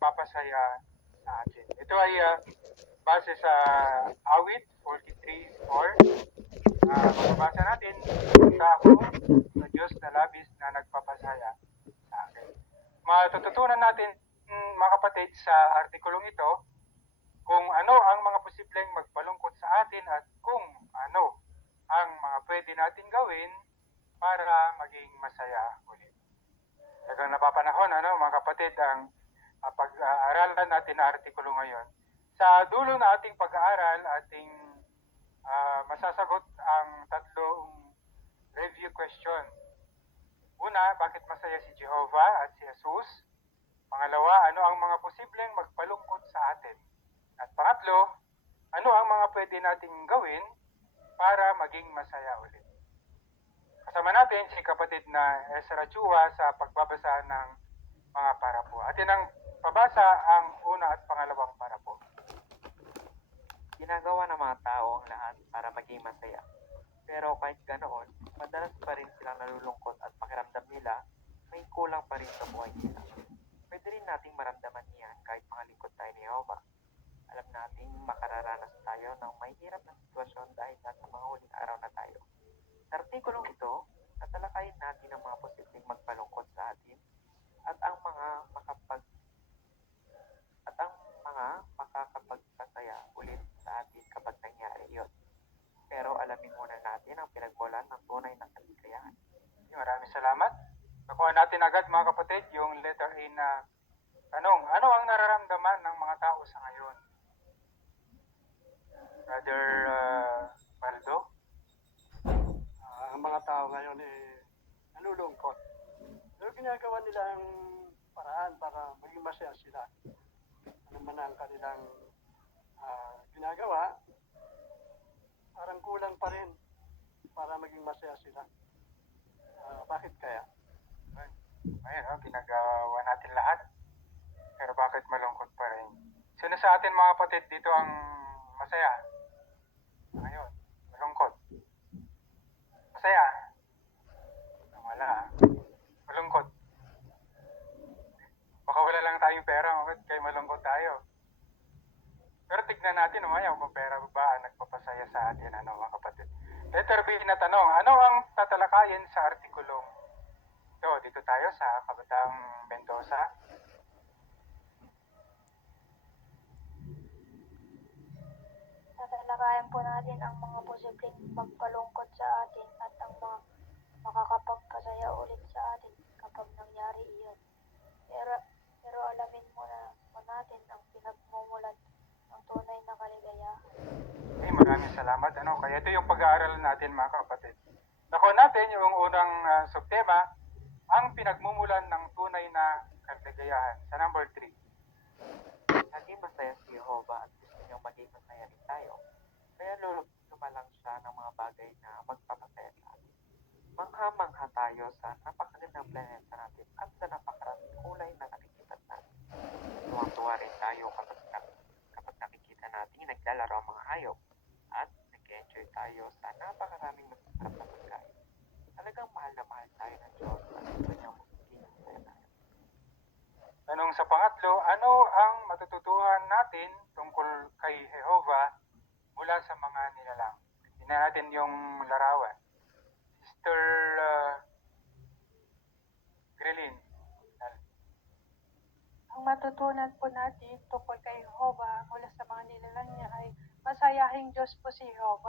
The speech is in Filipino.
magpapasaya sa atin. Ito ay base sa awit 43:4. Mababasa natin, sa ako, sa Diyos na labis na nagpapasaya sa akin. Matututunan natin, mga kapatid, sa artikulong ito, kung ano ang mga posibleng magpalungkot sa atin at kung ano ang mga pwede natin gawin para maging masaya ulit. Talagang napapanahon, mga kapatid, ang pag-aaralan natin na artikulo ngayon. Sa dulo na ating pag-aaral, ating masasagot ang tatlong review question. Una, bakit masaya si Jehovah at si Jesus? Pangalawa, ano ang mga posibleng magpalungkot sa atin? At pangatlo, ano ang mga pwede nating gawin para maging masaya ulit? Kasama natin si kapatid na Ezra Chua sa pagbabasa ng mga parapo. Atin ang pabasa ang una at pangalawang parapo. Ginagawa ng mga tao ang lahat para maging masaya. Pero kahit ganoon, madalas pa rin silang nalulungkot at pakiramdam nila may kulang pa rin sa buhay nila. Pwede rin nating maramdaman niyan kahit mga lingkod tayo ni Jehovah. Alam nating makararanas tayo ng may hirap na sitwasyon dahil nasa mga huling araw na tayo. Sa artikulong ito, tatalakayin natin ang mga posibleng magpalungkot sa atin at ang mga makakapagpasaya ulit sa atin kapag nangyari iyon. Pero alamin muna natin ang pinagmulan ng tunay na kaligayahan. Maraming salamat. Nakuha natin agad, mga kapatid, yung letter A na tanong. Ano ang nararamdaman ng mga tao sa ngayon? Brother Baldo? Ang mga tao ngayon nalulungkot. Pero ginagawa nilang paraan para maging masaya sila. Ano man ang kanilang ginagawa, parang kulang pa rin para maging masaya sila. Bakit kaya? Ayun, ginagawa natin lahat. Pero bakit malungkot pa rin? Sino sa atin, mga kapatid, dito ang masaya? Ngayon, malungkot. Masaya? Wala. Malungkot. Baka wala lang tayong pera, kaya malungkot tayo. Pero tignan natin umaya kung pera ba ang nagpapasaya sa atin, mga kapatid. Letter B na tanong, ano ang tatalakayin sa artikulong ito? Dito tayo sa Kabatang Mendoza. Tatalakayin po natin ang mga posibleng magpalungkot sa atin at ang mga makakapagpasaya ulit sa atin kapag nangyari iyon. Pero alamin muna natin ang pinagmumulan ng tunay na kaligayahan. Maraming salamat. Kaya ito yung pag-aaral natin, mga kapatid. Nakuha natin yung unang subtema, ang pinagmumulan ng tunay na kaligayahan. Sa number 3. Naging masaya si Jehovah at gusto niyang maging masaya rin tayo. Kaya lumalang siya ng mga bagay na magpapasaya sa atin. Mangha-mangha tayo sa napakagandang planeta natin at sa napakaraming kulay na nakikita natin. Tuwang-tuwa rin tayo kapag nakikita natin naglalaro ang mga hayop at nag-enjoy tayo sa napakaraming masarap na pagkain. Talagang mahal na mahal tayo ng Diyos at gusto niyang magiging masaya tayo. Tanong sa pangatlo, ano ang matututuhan natin tungkol kay Jehovah mula sa mga nilalang? Tingnan natin yung larawan. Sister Grilin. Ang matutunan po natin tungkol kay Jehovah mula sa mga nilalang niya ay masayahing Diyos po si Jehovah.